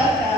palabra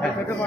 পাঠাবো